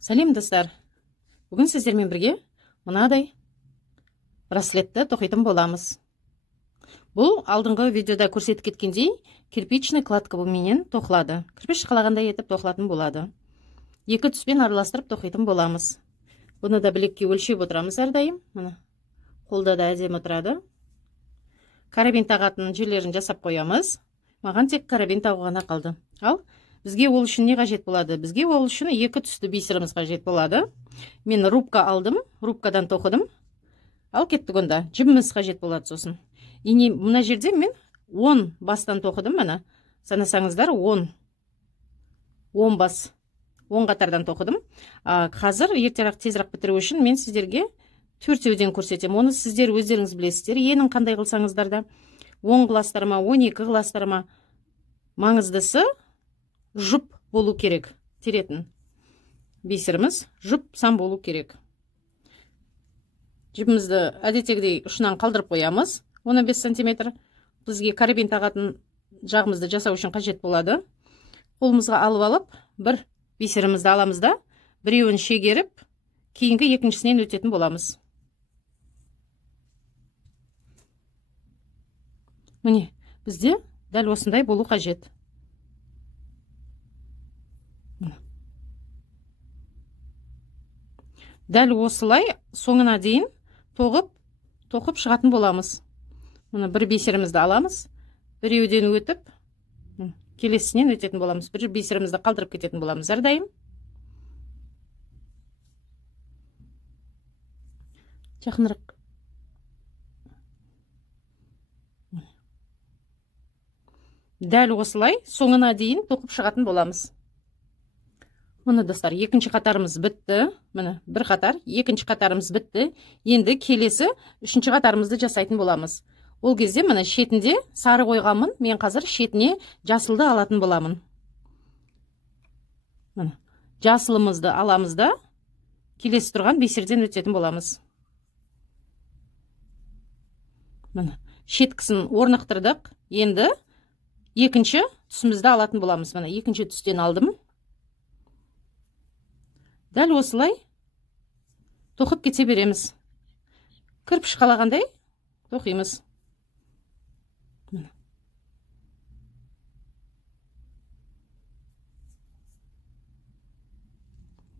Сәлем достар. Бүгін сіздермен бірге мынадай браслетті тоқитын боламыз. Бұл алдыңғы видеода көрсетіп кеткендей кирпичный кладка менен тоқылады. Кірпіш қалағандай етіп тоқылатын болады. Екі түспен араластырып тоқитын боламыз. Бұны да білекке өлшеп отырамыз әрдайым. Мына қолда да әдемі тұрады. Карабин тағатын жерлерін жасап қоямыз. Маған тек карабин тағу ғана қалды. Ал бізге ол үшін не қажет болады? Бізге ол үшін екі түсті бисеріміз қажет болады. Мен рубка алдым, рубкадан тоқыдым. Ал кеттік онда. Жібіміз қажет болады сосын. Ине мына жерде мен 10 бастан тоқыдым, мына. Санасаңыздар 10 бас, 10 қатардан тоқыдым. Қазір ертерек тезірек бітіру үшін мен сіздерге төртеуден көрсетем. Оны сіздер өздеріңіз білесіздер. Енің қандай қылсаңыздар да 10 қыластарыма, 12 қыластарыма, маңыздысы жұп болу керек. Теретін бисеріміз жұп сан болу керек. Жібімізді әдеттегідей ұшынан қалдырып қоямыз. 15 см. Бізге карабин тағатын жағымызды жасау үшін қажет болады. Қолымызға алып, бір бисерімізді аламыз да, біреуін шегеріп, кейінгі екіншісінен өтетін боламыз. Міне, бізде дәл осындай болу қажет. Дәл осылай соңына дейін тоқып шығатын боламыз. Мұны бір бисерімізді аламыз, біреуден өтіп, келесінен өтетін боламыз. Бір бисерімізді қалдырып кететін боламыз әрдайым. Жақынырақ. Дәл осылай соңына дейін тоқып шығатын боламыз. Мұны достар, екінші қатарымыз бітті. Міне, бір қатар, екінші қатарымыз бітті. Енді келесі үшінші қатарымызды жасайтын боламыз. Ол кезде міне шетінде сары қойғанмын, мен қазір шетіне жасылды алатын боламын. Міне, жасылымызды аламыз да, келесі тұрған бисерден өтетін боламыз. Міне, шеткісін орнықтырдық. Енді екінші түсімізді алатын боламыз. Міне, екінші түстен алдым. Дәл осылай тоқып кете береміз. Кірпіш қалағандай тоқимыз.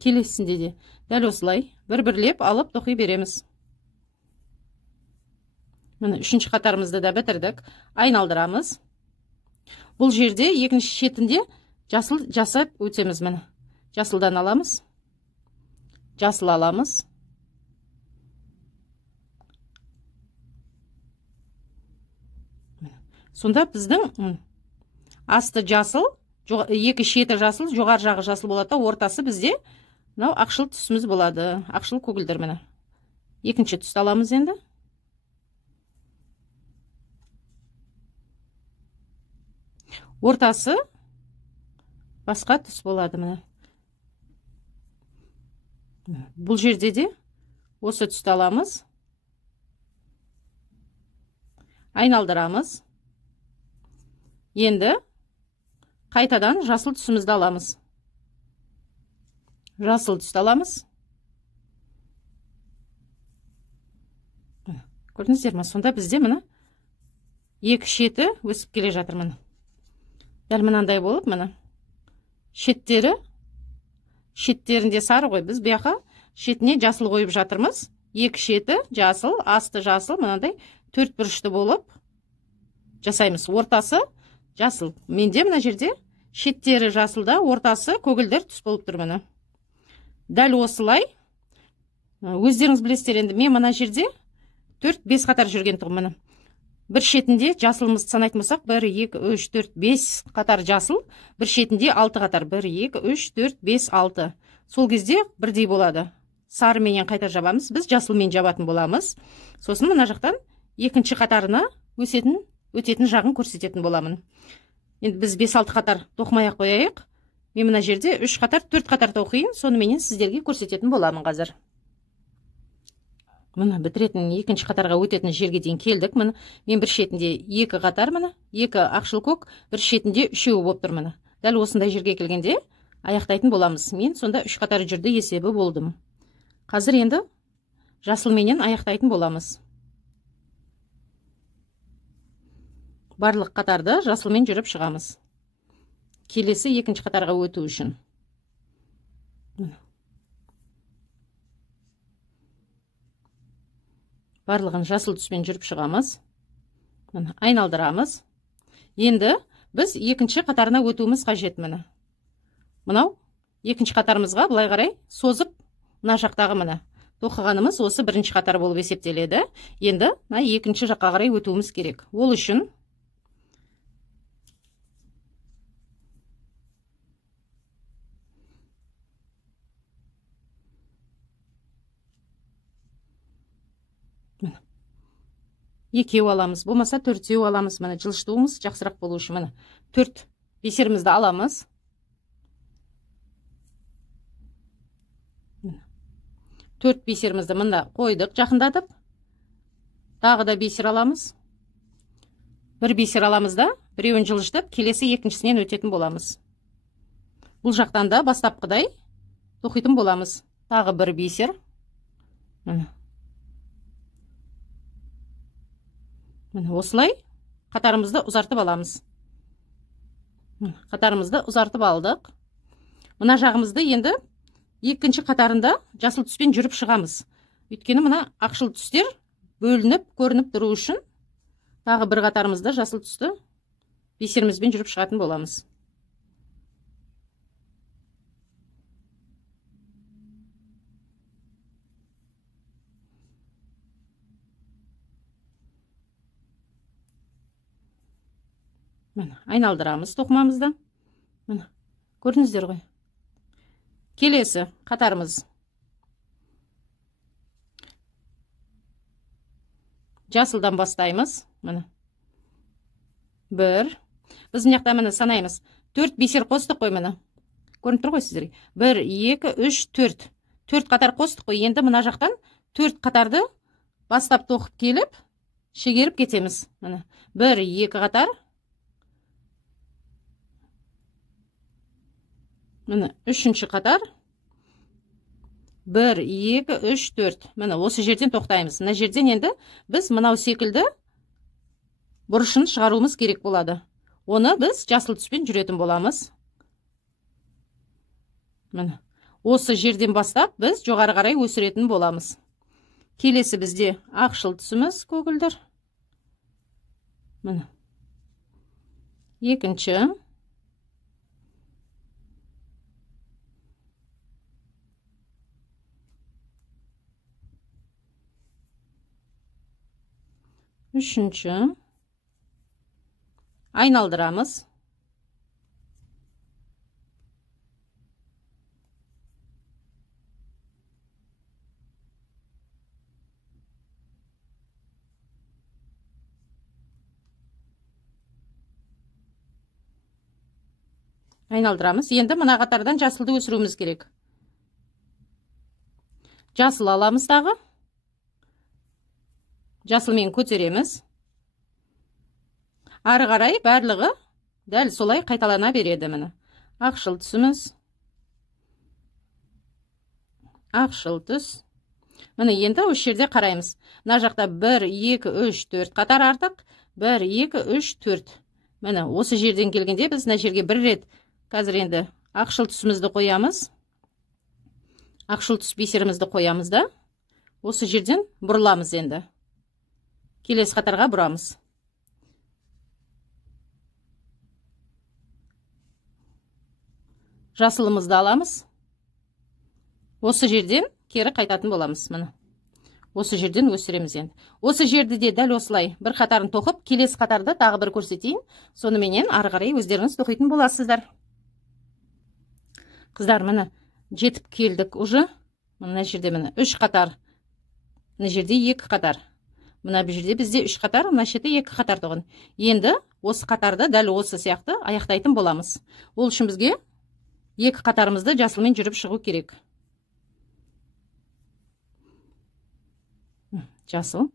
Келесінде де дәл осылай бір-бірлеп алып тоқи береміз. Міне, үшінші қатарымызды да бітірдік. Айналдырамыз. Бұл жерде екінші шетінде жасыл жасап өтеміз. Міне, жасылдан аламыз. Жасыл аламыз. Сонда біздің асты жасыл, екі шеті жасыл, жоғар жағы жасыл болады, ортасы бізде мынау ақшыл түсіміз болады. Ақшыл көгілдір міне. Екінші түсті аламыз енді. Ортасы басқа түс болады міне. Бұл жерде де осы түсті аламыз. Айналдырамыз. Енді қайтадан жасыл түсімізді аламыз. Жасыл түсті аламыз. Көрдіңіздер ме? Сонда бізде міне екі шеті өсіп келе жатыр міне. Дәл мынандай болып міне. Шеттерінде сары ғой. Біз бұяқа шетіне жасыл қойып жатырмыз. Екі шеті жасыл, асты жасыл, мынандай төрт бұрышты болып жасаймыз. Ортасы жасыл. Менде мына жерде шеттері жасылда, ортасы көгілдір түс болып тұр міне. Дәл осылай өздеріңіз білесіздер, енді мен мына жерде 4-5 қатар жүрген тұғым міне. Бір шетінде жасылымызды санайтын болсақ, 1, 2, 3, 4, 5 қатар жасыл, бір шетінде 6 қатар, 1, 2, 3, 4, 5, 6. Сол кезде бірдей болады. Сары менен қайта жабамыз, біз жасылмен жабатын боламыз. Сосын мына жақтан екінші қатарына өтетін жағын көрсететін боламын. Енді біз 5-6 қатар тоқымай қояйық. Мен мына жерде 3 қатар, 4 қатар тоқиын, соны менен сіздерге көрсететін боламын қазір. Міне бітіретін екінші қатарға өтетін жерге дейін келдік. Міне мен бір шетінде 2 қатар, міне 2 ақшыл көк, бір шетінде 3 болып тұр міне. Дәл осындай жерге келгенде аяқтайтын боламыз. Мен сонда 3 қатар жүрді есебі болдым. Қазір енді жасылменен аяқтайтын боламыз. Барлық қатарды жасылмен жүріп шығамыз. Келесі екінші қатарға өту үшін. Барлығын жасыл түспен жүріп шығамыз. Айналдырамыз. Енді біз екінші қатарына өтуіміз қажет міне. Мынау екінші қатарымызға былай қарай созып, мына жақтағы міне тоқығанымыз осы бірінші қатар болып есептеледі. Енді мына екінші жаққа қарай өтуіміз керек. Ол үшін екеу аламыз, болмаса төртеу аламыз. Міне жылжытуымыз жақсырақ болу үшін міне 4 бисерімізді аламыз. 4 бисерімізді мында қойдық, жақындатып. Тағы да бисер аламыз. Бір бисер аламыз да, біреуін жылжытып, келесі екіншісінен өтетін боламыз. Бұл жақтан да бастапқыдай тоқитын боламыз. Тағы бір бисер. Міне осылай қатарымызды ұзартып аламыз. Қатарымызды ұзартып алдық. Мына жағымызды енді екінші қатарында жасыл түспен жүріп шығамыз. Өйткені мына ақшыл түстер бөлініп, көрініп тұру үшін тағы бір қатарымызда жасыл түсті бисерімізбен жүріп шығатын боламыз. Міне, айналдырамыз тоқымамызды. Міне, көрдіңіздер ғой. Келесі қатарымыз. Жасылдан бастаймыз. Міне. 1. Біз мына жақта міне санаймыз. 4 бисер қостық қой міне. Көрініп тұр ғой сіздерге. 1, 2, 3, 4. 4 қатар қостық қой. Енді мына жақтан 4 қатарды бастап тоқып келіп, шегеріп кетеміз. Міне. 1, 2 қатар. Міне, үшінші қатар. 1, 2, 3, 4. Міне, осы жерден тоқтаймыз. Мына жерден енді біз мынау секілді бұрышын шығаруымыз керек болады. Оны біз жасыл түспен жүретін боламыз. Міне, осы жерден бастап біз жоғары қарай өсіретін боламыз. Келесі бізде ақшыл түсіміз көгілдір. Міне. Екінші. Үшінші. Айналдырамыз. Айналдырамыз. Енді мына қатардан жасылды өсіруіміз керек. Жасыл аламыз тағы. Жасылмен көтереміз. Ары қарай барлығы дәл солай қайталана береді міне. Ақшыл түсіміз. Ақшыл түс. Міне енді осы жерде қараймыз. Мына жақта 1, 2, 3, 4 қатар артық. 1, 2, 3, 4. Міне осы жерден келгенде біз мына жерге бір рет қазір енді ақшыл түсімізді қоямыз. Ақшыл түс бисерімізді қоямыз да. Осы жерден бұрыламыз енді. Келесі қатарға бұрамыз. Жасылымызды аламыз. Осы жерден кері қайтатын боламыз. Міне. Осы жерден өсіреміз енді. Осы жерді де дәл осылай бір қатарын тоқып, келесі қатарды тағы бір көрсетейін. Соныменен ары қарай өздеріңіз тоқитын боласыздар. Қыздар, міне жетіп келдік уже. Мына жерде міне 3 қатар. Мына жерде 2 қатар. Мына бұл жерде бізде 3 қатар, мына шеті 2 қатар тоғын. Енді осы қатарды дәл осы сияқты аяқтайтын боламыз. Ол үшін бізге 2 қатарымызды жасылмен жүріп шығу керек. Жасыл.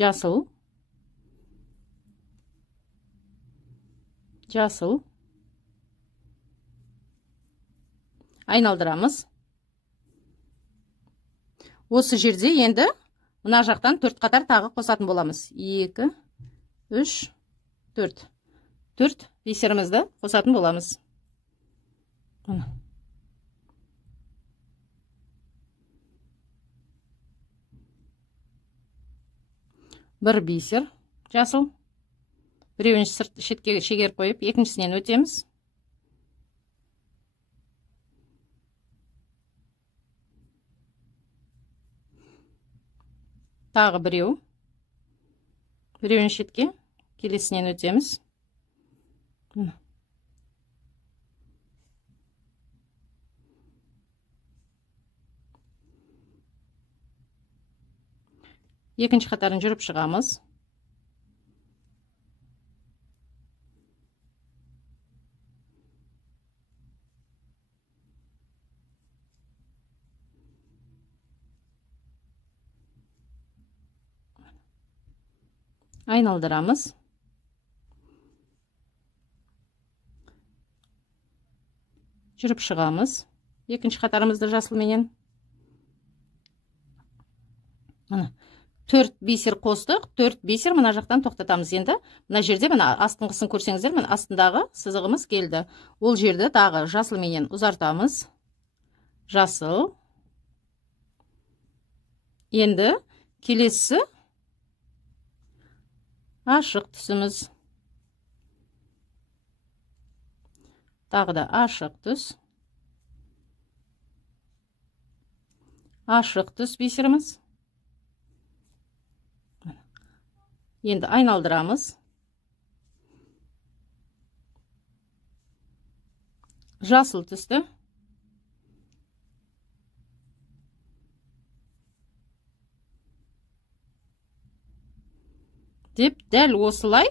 Жасыл. жасыл, айналдырамыз. Осы жерде енді мына жақтан 4 қатар тағы қосатын боламыз. 2, 3, 4. 4 бисерімізді қосатын боламыз. Бір бисер жасыл. Біреуін сырт шетке шегеріп қойып, екіншісінен өтеміз. Тағы біреу. Біреуін шетке, келесінен өтеміз. Екінші қатарын жүріп шығамыз. Айналдырамыз. Жүріп шығамыз. Екінші қатарымызды жасылменен. 4 бисер қостық, 4 бисер мына жақтан тоқтатамыз енді. Мына жерде мына астыңғысын көрсеңіздер, мына астындағы сызығымыз келді. Ол жерді тағы жасылменен ұзартамыз. Жасыл. Енді келесі ашық түсіміз. Тағы да ашық түс. Ашық түс бисеріміз. Енді айналдырамыз. Жасыл түсті. Деп, дәл осылай,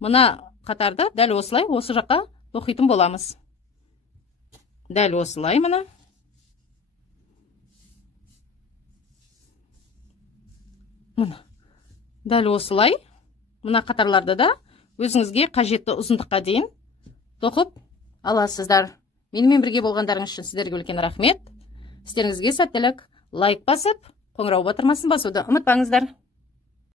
мына қатарды дәл осылай осы жаққа тоқитын боламыз. Дәл осылай мына. Дәл осылай, мына қатарларды да өзіңізге қажетті ұзындыққа дейін тоқып аласыздар. Менімен бірге болғандарыңыз үшін сіздерге үлкен рахмет. Істеріңізге сәттілік. Лайк басып, қоңырау батырмасын басуды ұмытпаңыздар.